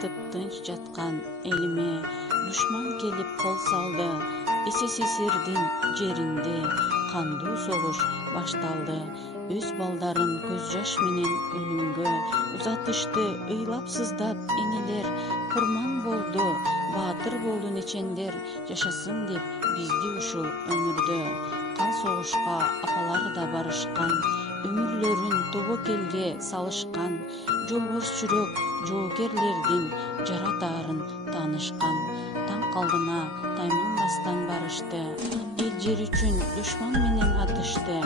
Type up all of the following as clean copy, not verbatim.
Тыптынч жаткан элиме душман келип кол салды. СССРдин жеринде кандуу согуш башталды. Өз балдарын көз жаш менен өлүмгө узатышты. Ыйлап сыздап энелер курман болду. Баатыр болду нечендер, жашасын деп бизди ушул өмүрдө. Кан согушка апалар да барышкан, өмүрлөрүн тобокелге салышкан. Жолборс жүрөк жоокерлердин жаратаарын таанышкан. Таң калдына тайманбастан барышты. Эл жер үчүн душман менен атышты.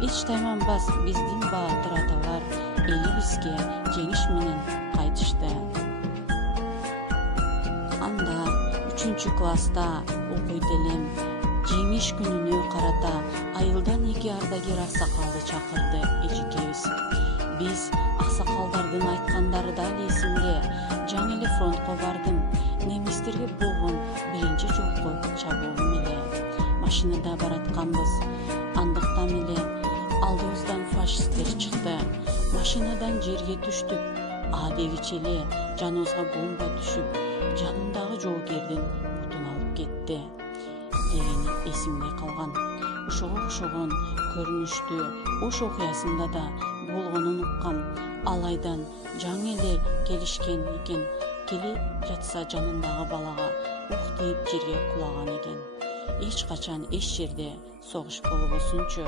Эч тайманбас биздин баатыр аталар, элибизге жеңиш менен кайтышты. Анда 3-класста окуйт элем. Жеңиш күнүнө карата айылдан 2 ардагер аксакалды чакырды эжекебиз. Биз аксакалдардын айткандары дал эсимде. Жаңы эле фронтко бардым. Немистерге болгон биринчи жолку чабуулум эле. Машинада баратканбыз. Андыктан эле алдыбыздан фашисттер чыкты. Машинадан жерге түштүк. Дегиче эле жаныбызга бомба түшүп, жанымдагы жоокердин бутун алып кетти дегени эсимде калган. Ошого окшогон көрүнүштү ош окуясында да болгонун уккам. Алайдан жаңы эле келишкен экен. Келе жатса жанындагы балага ух дейп жерге кулаган экен. Эч качан эч жерде согуш болбосунчу.